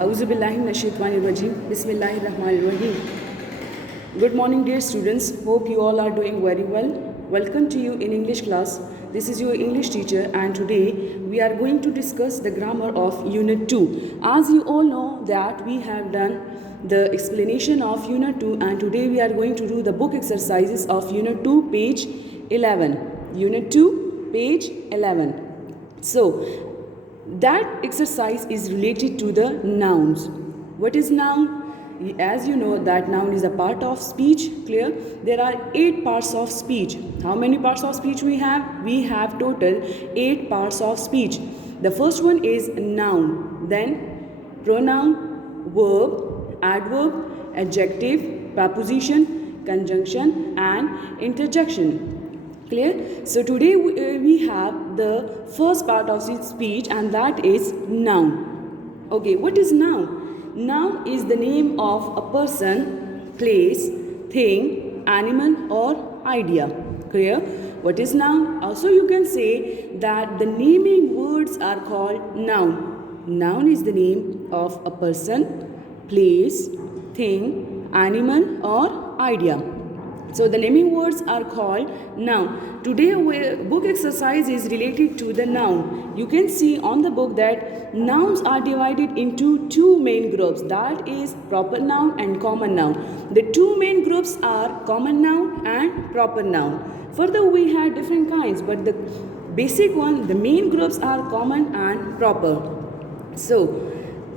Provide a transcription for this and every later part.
Auzubillahiminashaitanirrajim. Bismillahirrahmanirrahim. Good morning, dear students. Hope you all are doing very well. Welcome to you in English class. This is your English teacher, and today we are going to discuss the grammar of Unit 2. As you all know that we have done the explanation of Unit 2, and today we are going to do the book exercises of Unit 2, page 11. Unit 2, page 11. So, that exercise is related to the nouns. What is noun? As you know that noun is a part of speech. Clear? There are 8 parts of speech. How many parts of speech we have? We have total 8 parts of speech. The first one is noun, then pronoun, verb, adverb, adjective, preposition, conjunction and interjection. Clear? So today we have the first part of this speech, and that is noun. Okay, what is noun? Noun is the name of a person, place, thing, animal or idea. Clear? What is noun? Also you can say that the naming words are called noun. Noun is the name of a person, place, thing, animal or idea. So the naming words are called noun. Today our book exercise is related to the noun. You can see on the book that nouns are divided into 2 main groups, that is proper noun and common noun. The 2 main groups are common noun and proper noun. Further we have different kinds, but the basic one, the main groups are common and proper. So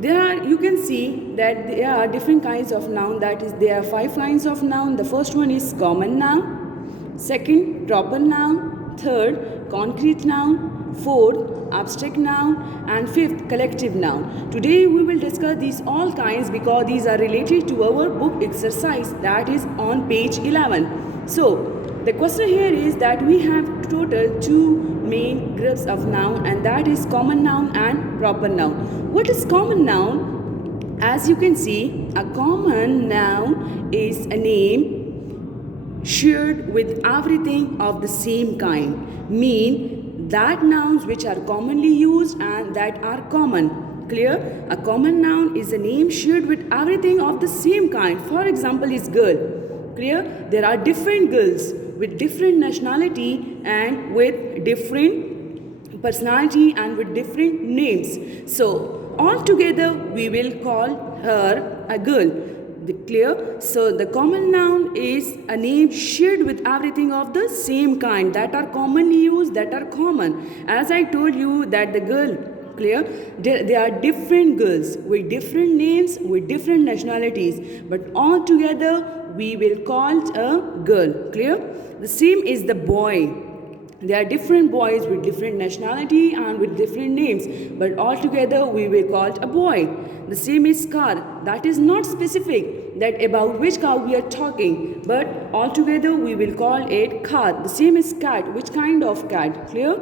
you can see that there are different kinds of noun, that is there are 5 kinds of noun. The first one is common noun, second proper noun, third concrete noun, fourth abstract noun and fifth collective noun. Today we will discuss these all kinds because these are related to our book exercise, that is on page 11. So the question here is that we have total 2 main groups of noun, and that is common noun and proper noun. What is common noun? As you can see, a common noun is a name shared with everything of the same kind. Mean that nouns which are commonly used and that are common. Clear? A common noun is a name shared with everything of the same kind. For example is girl. Clear? There are different girls with different nationality and with different personality and with different names. So all together we will call her a girl. Clear? So the common noun is a name shared with everything of the same kind, that are commonly used, that are common. As I told you that the girl, clear, there are different girls with different names, with different nationalities, but all together we will call a girl. Clear? The same is the boy. There are different boys with different nationality and with different names, but all together we will call it a boy. The same is car. That is not specific that about which car we are talking, but all together we will call it car. The same is cat. Which kind of cat? Clear?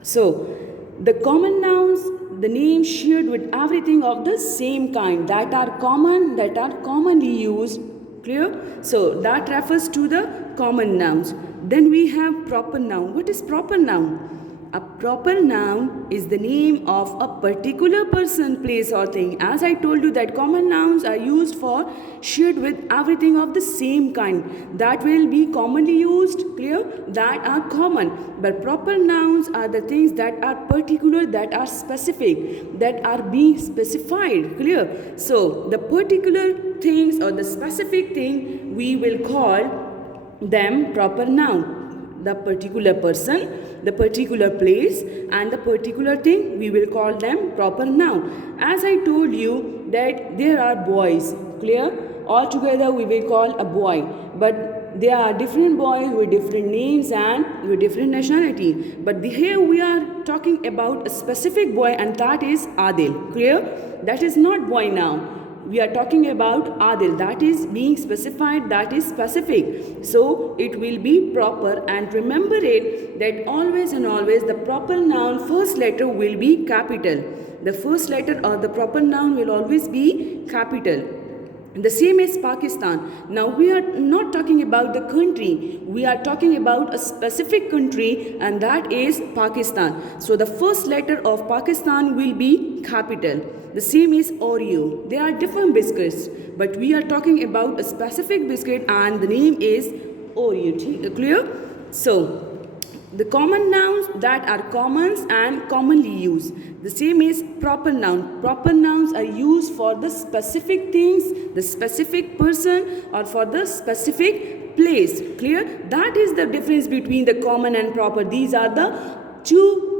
So the common nouns, the names shared with everything of the same kind, that are common, that are commonly used. Clear? So that refers to the common nouns. Then we have proper noun. What is proper noun? A proper noun is the name of a particular person, place or thing. As I told you that common nouns are used for shared with everything of the same kind. That will be commonly used, clear? That are common. But proper nouns are the things that are particular, that are specific, that are being specified, clear? So the particular things or the specific thing we will call them proper noun. The particular person, the particular place and the particular thing we will call them proper noun. As I told you that there are boys, clear? All together we will call a boy, but there are different boys with different names and with different nationality. But here we are talking about a specific boy, and that is Adil. Clear? That is not boy now. We are talking about Adil, that is being specified, that is specific. So it will be proper, and remember it that always and always the proper noun first letter will be capital. The first letter or the proper noun will always be capital. The same as Pakistan. Now we are not talking about the country, we are talking about a specific country, and that is Pakistan. So the first letter of Pakistan will be capital. The same is Oreo. They are different biscuits, but we are talking about a specific biscuit and the name is Oreo. Clear? So, the common nouns that are commons and commonly used. The same is proper noun. Proper nouns are used for the specific things, the specific person, or for the specific place. Clear? That is the difference between the common and proper. These are the two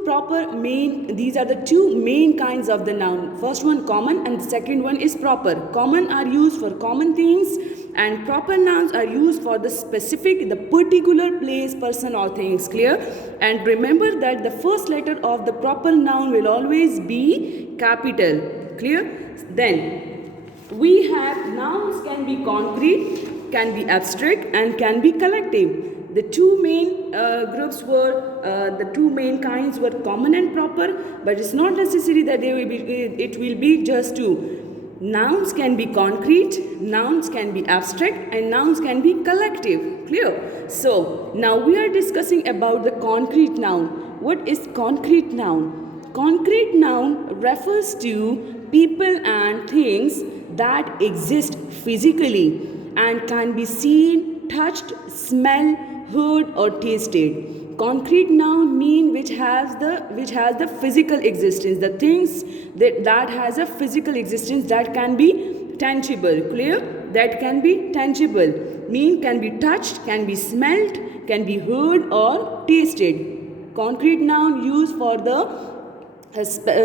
main kinds of the noun. First one common and the second one is proper. Common are used for common things and proper nouns are used for the specific, the particular place, person or things. Clear? And remember that the first letter of the proper noun will always be capital. Clear? Then we have nouns can be concrete, can be abstract and can be collective. The two main the two main kinds were common and proper, but it's not necessary that it will be just two. Nouns can be concrete, nouns can be abstract, and nouns can be collective. Clear? So, now we are discussing about the concrete noun. What is concrete noun? Concrete noun refers to people and things that exist physically and can be seen, touched, smelled, heard or tasted. Concrete noun mean which has the physical existence, the things that has a physical existence that can be tangible. Clear? That can be tangible. Mean can be touched, can be smelt, can be heard or tasted. Concrete noun used for the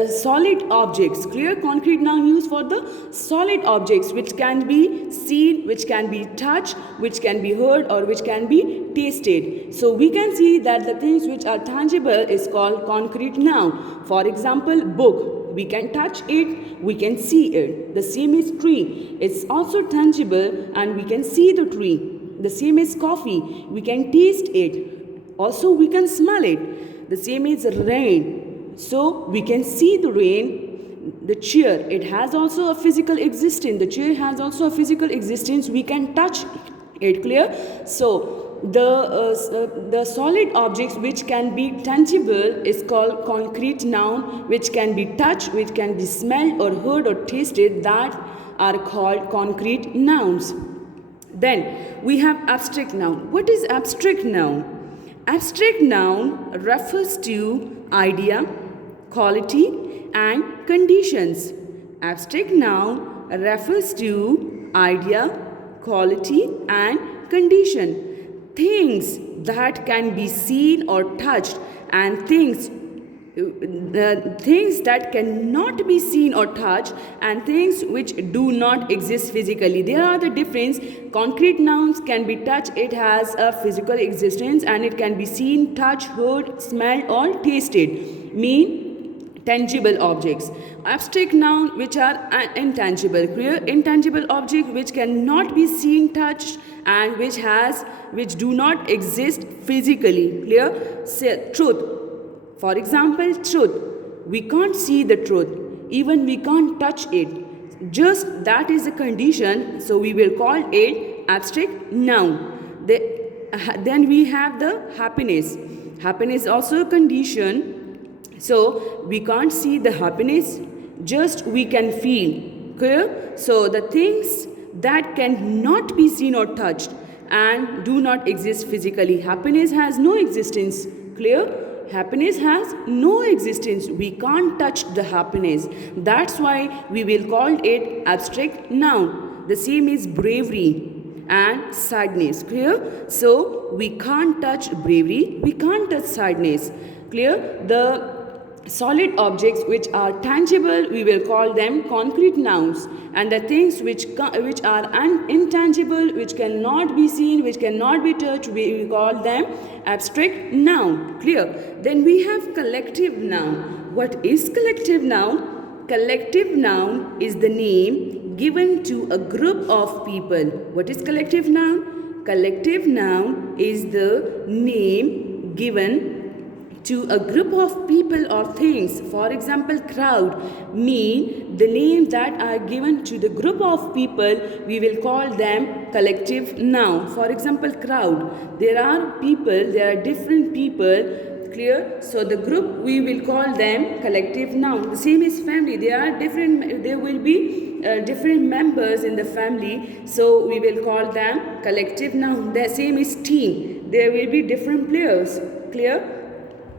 solid objects. Clear? Concrete noun used for the solid objects which can be seen, which can be touched, which can be heard or which can be tasted. So we can see that the things which are tangible is called concrete noun. For example, book. We can touch it, we can see it. The same is tree. It's also tangible and we can see the tree. The same is coffee. We can taste it. Also we can smell it. The same is rain. So we can see the rain. The chair, it has also a physical existence. The chair has also a physical existence. We can touch it. Clear? So the solid objects which can be tangible is called concrete noun, which can be touched, which can be smelled or heard or tasted, that are called concrete nouns. Then we have abstract noun. What is abstract noun? Abstract noun refers to idea, quality and conditions. Abstract noun refers to idea, quality and condition. Things that can be seen or touched and things that cannot be seen or touched and things which do not exist physically. There are the difference. Concrete nouns can be touched, it has a physical existence and it can be seen, touched, heard, smelled or tasted. Mean tangible objects. Abstract noun which are intangible. Clear? Intangible object which cannot be seen, touched and which do not exist physically. Clear? Say, truth. For example, truth. We can't see the truth. Even we can't touch it. Just that is a condition. So we will call it abstract noun. Then we have the happiness. Happiness also a condition. So we can't see the happiness, just we can feel. Clear? So the things that cannot be seen or touched and do not exist physically. Happiness has no existence. Clear? Happiness has no existence. We can't touch the happiness. That's why we will call it abstract noun. The same is bravery and sadness. Clear? So we can't touch bravery, we can't touch sadness. Clear? The solid objects which are tangible, we will call them concrete nouns, and the things which are intangible, which cannot be seen, which cannot be touched, we call them abstract noun. Clear? Then we have collective noun. What is collective noun? Collective noun is the name given to a group of people. What is collective noun? Collective noun is the name given to a group of people or things. For example, crowd mean the names that are given to the group of people, we will call them collective noun. For example, crowd. There are people, there are different people Clear? So the group, we will call them collective noun. The same is family. There will be different members in the family. So we will call them collective noun. The same is team. There will be different players. Clear?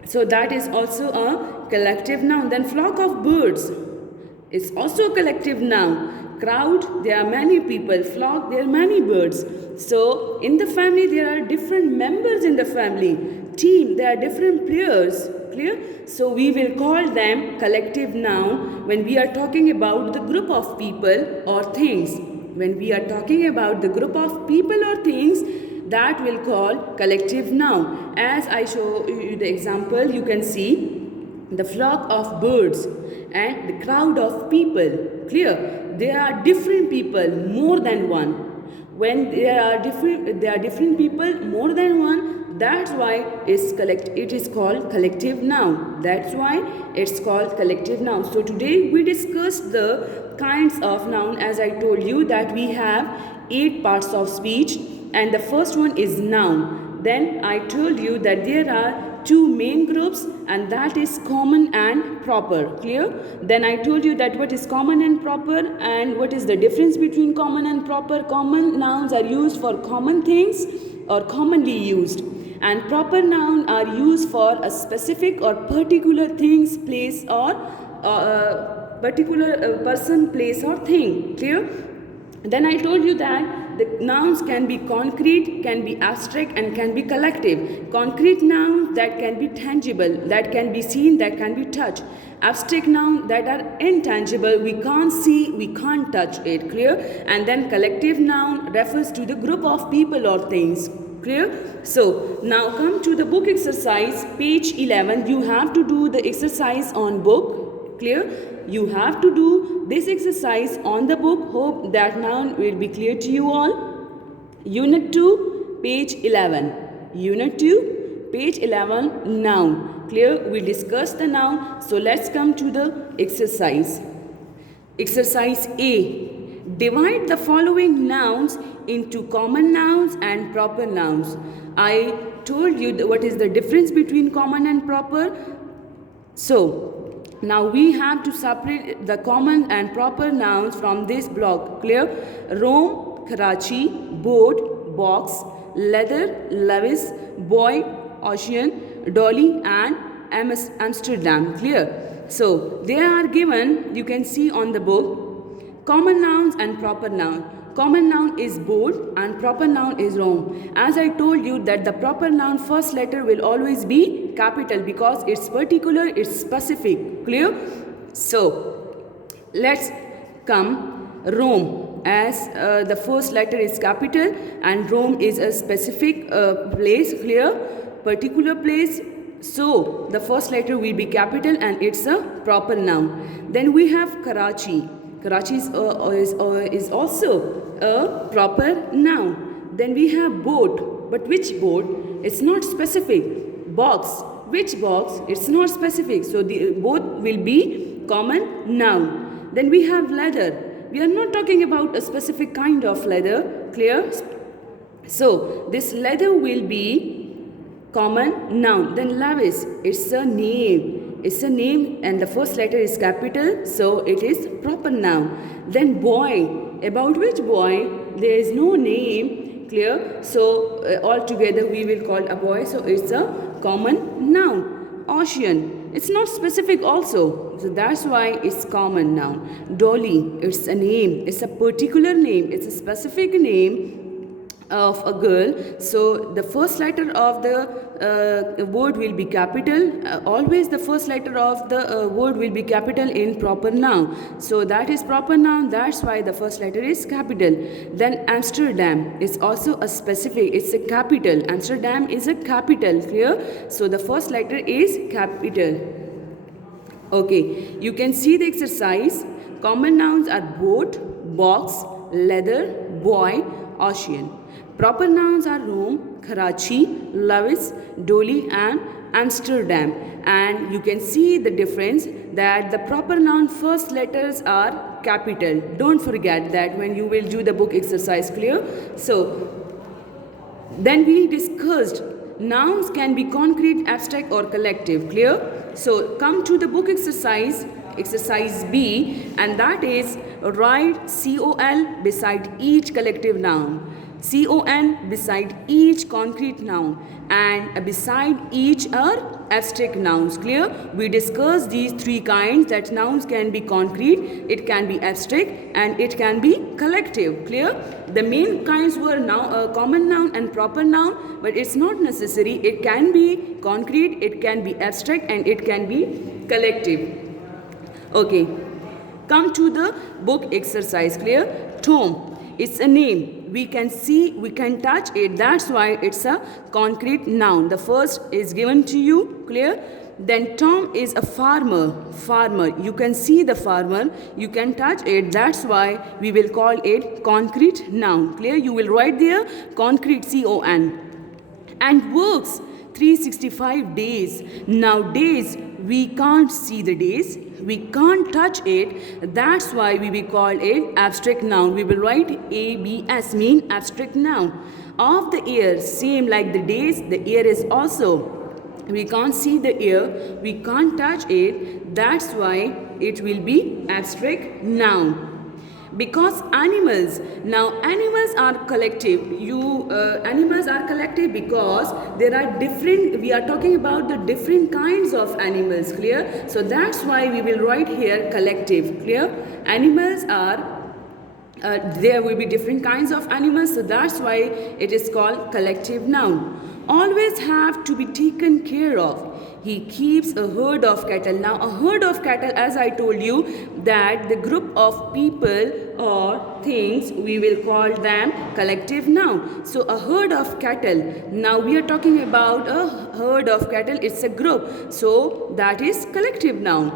So that is also a collective noun. Then flock of birds is also a collective noun. Crowd, there are many people. Flock, there are many birds. So in the family, there are different members in the family. Team, there are different players. Clear? So we will call them collective noun when we are talking about the group of people or things. When we are talking about the group of people or things, that will call collective noun. As I show you the example, you can see the flock of birds and the crowd of people. Clear? There are different people, more than one. When there are different people, more than one, that's why it is called collective noun. That's why it's called collective noun. So today we discussed the kinds of noun. As I told you that we have 8 parts of speech, and the first one is noun. Then I told you that there are 2 main groups, and that is common and proper. Clear? Then I told you that what is common and proper and what is the difference between common and proper. Common nouns are used for common things or commonly used, and proper noun are used for a specific or particular things, place, or particular person, place, or thing. Clear? Then I told you that the nouns can be concrete, can be abstract, and can be collective. Concrete nouns that can be tangible, that can be seen, that can be touched. Abstract nouns that are intangible, we can't see, we can't touch it. Clear? And then collective noun refers to the group of people or things. Clear? So now come to the book exercise, page 11. You have to do the exercise on book. Clear? You have to do this exercise on the book. Hope that noun will be clear to you all. Unit 2, page 11. Unit 2, page 11, noun. Clear? We discussed the noun. So let's come to the exercise. Exercise A. Divide the following nouns into common nouns and proper nouns. I told you what is the difference between common and proper. So now we have to separate the common and proper nouns from this block. Clear? Rome, Karachi, boat, box, leather, Lewis, boy, ocean, dolly, and Amsterdam. Clear? So they are given, you can see on the book, common nouns and proper noun. Common noun is boat and proper noun is Rome. As I told you that the proper noun first letter will always be capital because it's particular, it's specific. Clear? So let's come Rome, as the first letter is capital and Rome is a specific place. Clear? Particular place. So the first letter will be capital and it's a proper noun. Then we have Karachi. Karachi is also a proper noun. Then we have boat, but which boat? It's not specific. Box, which box? It's not specific. So both will be common noun. Then we have leather. We are not talking about a specific kind of leather. Clear? So this leather will be common noun. Then Lewis, it's a name. It's a name and the first letter is capital, so it is proper noun. Then boy, about which boy? There is no name. Clear? So altogether we will call a boy, so it's a common noun. Ocean, it's not specific also, so that's why it's common noun. Dolly, it's a name, it's a particular name, it's a specific name of a girl. So the first letter of the word will be capital. Always the first letter of the word will be capital in proper noun. So that is proper noun, that's why the first letter is capital. Then Amsterdam is also a specific, it's a capital. Amsterdam is a capital. Clear? So the first letter is capital. Okay, you can see the exercise. Common nouns are boat, box, leather, boy, ocean. Proper nouns are Rome, Karachi, Lewis, Dolly, and Amsterdam. And you can see the difference that the proper noun first letters are capital. Don't forget that when you will do the book exercise. Clear? So then we discussed nouns can be concrete, abstract or collective. Clear? So come to the book exercise B, and that is write COL beside each collective noun, CON beside each concrete noun, and beside each are abstract nouns. Clear? We discussed these three kinds, that nouns can be concrete, it can be abstract, and it can be collective. Clear? The main kinds were now common noun and proper noun, but it's not necessary. It can be concrete, it can be abstract, and it can be collective. Okay, come to the book exercise. Clear? Tom, it's a name. We can see, we can touch it. That's why it's a concrete noun. The first is given to you. Clear? Then Tom is a farmer. Farmer. You can see the farmer. You can touch it. That's why we will call it concrete noun. Clear? You will write there concrete, CON. And works 365 days. Now days, we can't see the days. We can't touch it. That's why we will call it abstract noun. We will write ABS, mean abstract noun. Of the year, same like the days, the year is also. We can't see the year. We can't touch it. That's why it will be abstract noun. Because animals, now animals are collective. Animals are collective because there are different, we are talking about the different kinds of animals. Clear? So that's why we will write here collective. Clear? Animals are there will be different kinds of animals, so that's why it is called collective noun. Always have to be taken care of. He keeps a herd of cattle. Now a herd of cattle, as I told you, that the group of people or things, we will call them collective noun. So a herd of cattle. Now we are talking about a herd of cattle. It's a group. So that is collective noun.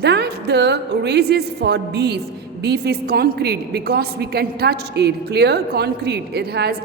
That the raises for beef. Beef is concrete because we can touch it. Clear? Concrete. It has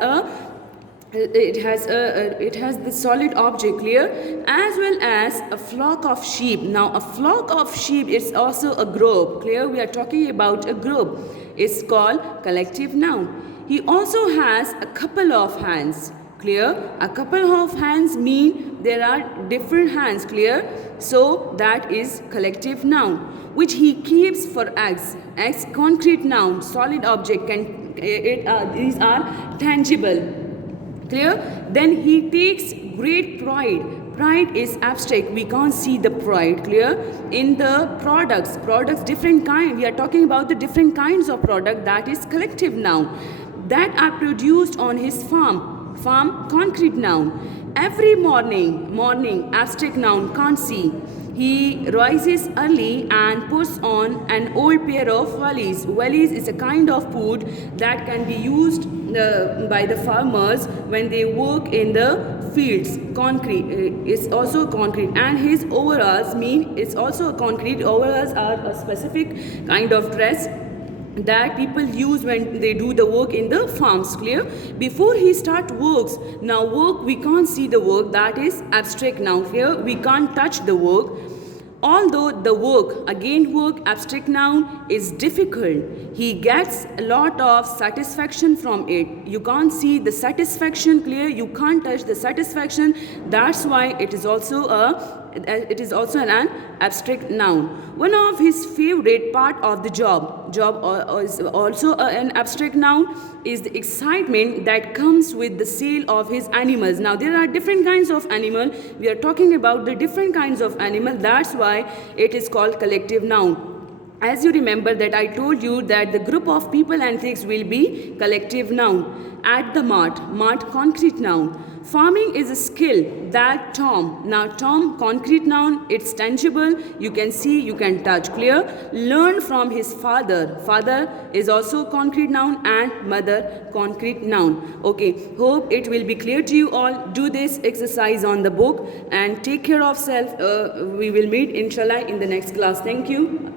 the solid object. Clear? As well as a flock of sheep. Now a flock of sheep is also a group. Clear? We are talking about a group. It's called collective noun. He also has a couple of hands. Clear? A couple of hands mean there are different hands. Clear? So that is collective noun. Which he keeps for eggs. Eggs, concrete noun, solid object. These are tangible. Clear? Then he takes great pride. Pride is abstract. We can't see the pride. Clear? In the products, different kind. We are talking about the different kinds of product. That is collective noun. That are produced on his farm. Farm, concrete noun. Every morning, abstract noun, can't see. He rises early and puts on an old pair of wellies. Wellies is a kind of food that can be used by the farmers when they work in the fields. Concrete is also concrete, and his overalls mean it's also concrete. Overalls are a specific kind of dress that people use when they do the work in the farms. Clear? Before he start works, now work, we can't see the work, that is abstract noun. Clear? We can't touch the work. Although the work, again work, abstract noun, is difficult, he gets a lot of satisfaction from it. You can't see the satisfaction. Clear? You can't touch the satisfaction. That's why it is also an abstract noun. One of his favorite part of the job is also an abstract noun, is the excitement that comes with the sale of his animals. Now there are different kinds of animal. We are talking about the different kinds of animal. That's why it is called collective noun. As you remember that I told you that the group of people and things will be collective noun. At the mart, concrete noun. Farming is a skill that Tom, now Tom, concrete noun, it's tangible, you can see, you can touch. Clear? Learn from his father. Father is also concrete noun, and mother, concrete noun. Okay, hope it will be clear to you all. Do this exercise on the book and take care of self. We will meet inshallah in the next class. Thank you.